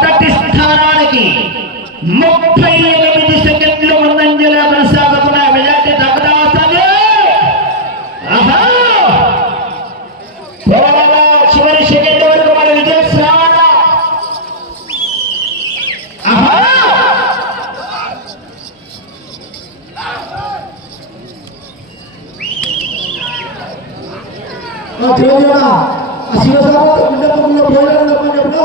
మొదటి స్థానానికి ముప్పై ఎనిమిది సెకండ్లు ముందంజలా కొనసాగుతున్న విజయ దగదాసనే ఆహా! చివరి సెకండ్ వరకు మన విజయ శ్రావణ. శివసాగర్ ఉండకుండా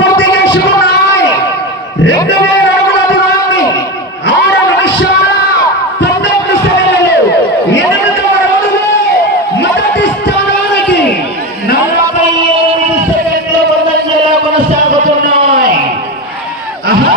పూర్తి చేసుకున్నాయి రెండు వేల అడుగుల దూరాన్ని ఆరు నిమిషాల తొమ్మిది సెకండ్లు ఎనిమిదవ రోజులు మొదటి స్థానానికి నలభై ఏడు సెకండ్ల ముందంజలో కొనసాగుతున్నాయి. ఆహా!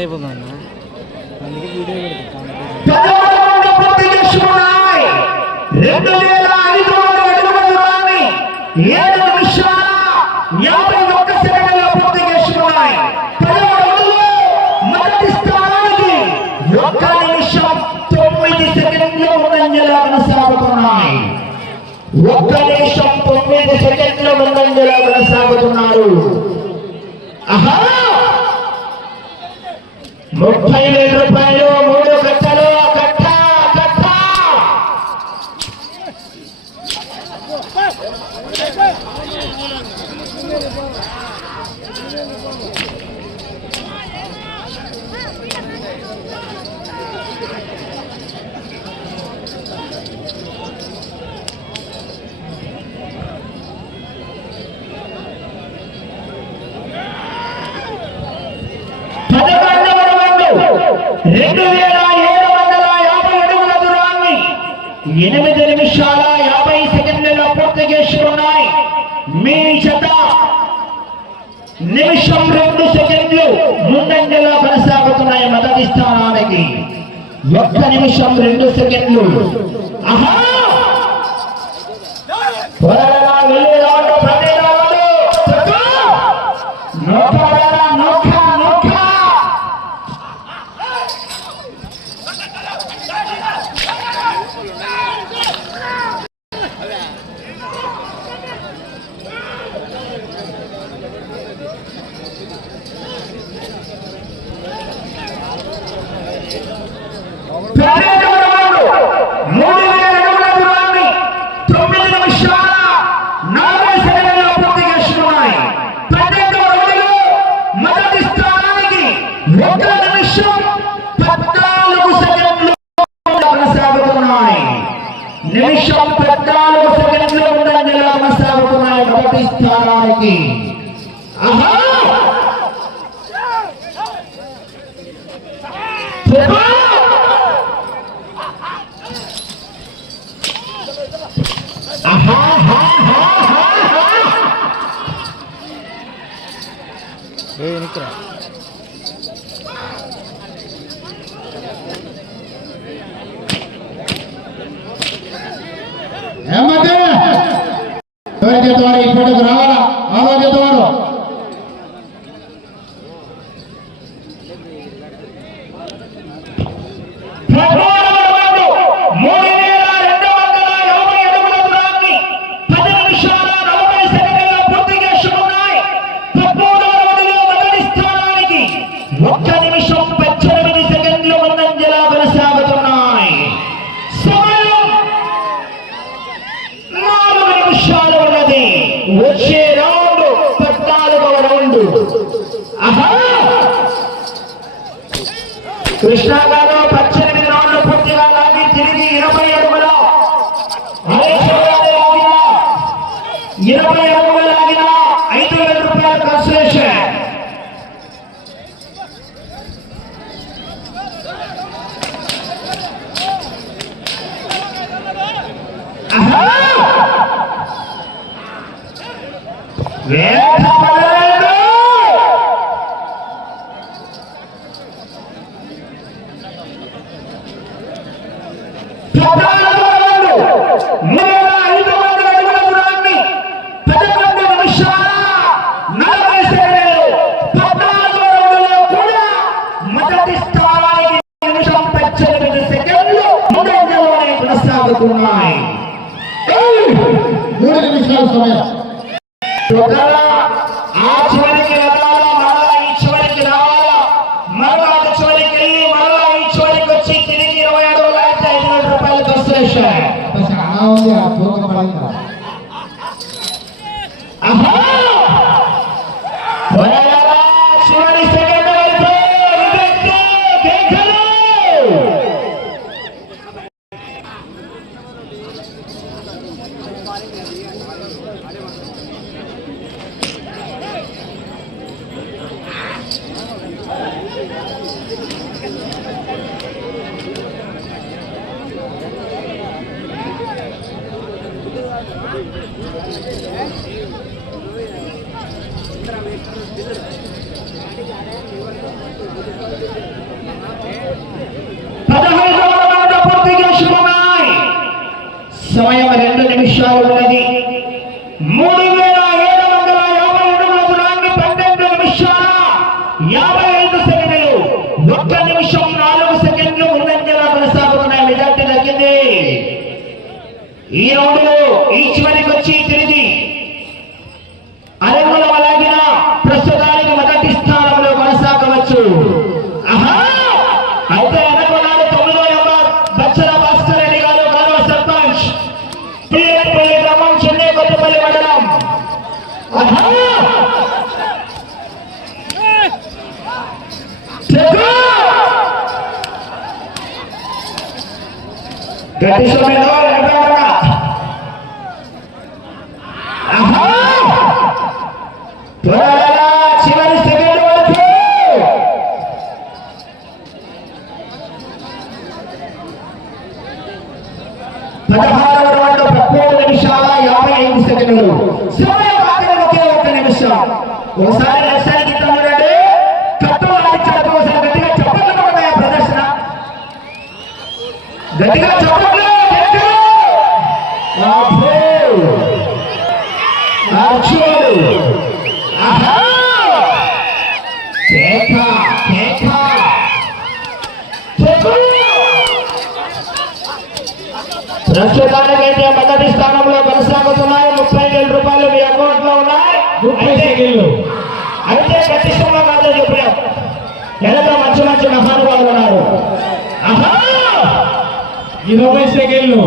అయిపోతుందన్న అందుకే వీడియో ఒక్క నిమిషం తొమ్మిది సెకండ్ల ముందంజలా కొనసాగుతున్నారు. ఆహా రెండు వేల ఏడు వందల యాభై అడుగుల దూరాన్ని ఎనిమిది నిమిషాల యాభై సెకండ్లలో పూర్తి చేసుకున్నాయి. మీ జత నిమిషం రెండు సెకండ్లు ముందంజలో కొనసాగుతున్నాయి మొదటి స్థానానికి ఒక్క నిమిషం రెండు సెకండ్లు. ఆహా! నిమిషం పద్నాలుగు సెకండ్లు ఉండడం నిలవ కొనసాగుతున్నాయి మొదటి స్థానానికి. ఆహా! એ નીકળ્યા కృష్ణా గారు పద్దెనిమిది రౌండ్లు పూర్తిగా లాగి తిరిగి ఇరవై అడుగుల ఇరవై అడుగుల కొనసాగుతున్నాయి మూడు నిమిషాల సమయం. సమయం రెండు నిమిషాలు ఉన్నది. మూడు వేల ఏడు వందల యాభై అడుగుల దూరాన్ని పన్నెండు నిమిషాల. యాభై గట్టి సమయంలో పదహారు రెండు పద్నాలుగు నిమిషాల యాభై ఐదు సెకండ్లు. ఒక్క నిమిషం ఒకసారి లక్ష్యానికి తమ్ముడండి కట్టు ఆడించడం కోసం గట్టిగా చప్పట్లు ప్రదర్శన? గట్టిగా చప్పట్లు ఇరవై సెకండ్లు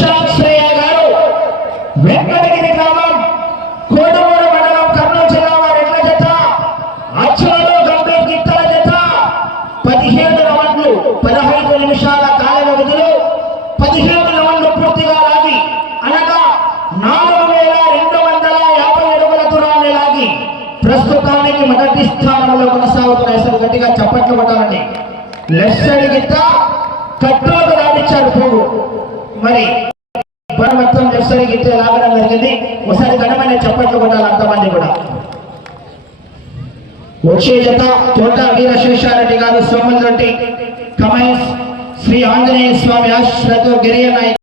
సుశాంత్ గారు వెంకటగిరి గ్రామం కోడమూరు మండలం కర్నూలు జిల్లా వారి ఎడ్ల జత అచ్చులలో గంభీర్ గిత్తల జత. పదిహేడు రౌండ్లు పదహైదు నిమిషాల కాల వ్యవధిలో పదిహేడు రౌండ్లు పూర్తిగా లాగి అనగా నాలుగు వేల రెండు వందల యాభై అడుగుల దూరాన్ని లాగి ప్రస్తుతానికి మొదటి స్థానంలో కొనసాగుతున్న అసలు గట్టిగా చప్పట్లు కొట్టాలండి. లెఫ్ట్ సైడ్ గిత్త కట్రోలు దాటిచ్చాడు పోగు. మరి బర్ మొత్తం లెఫ్ట్ సైడ్ లాగడం జరిగింది. ఒకసారి ఘనమైన చప్పట్లు కొట్టాలి అంతమంది కూడా. వచ్చే జత తోట వీరశేషారెడ్డి గారు సోమన్ రెడ్డి కమైన్స్ శ్రీ ఆంజనేయ స్వామి ఆశ్రతో గిరియ నాయక్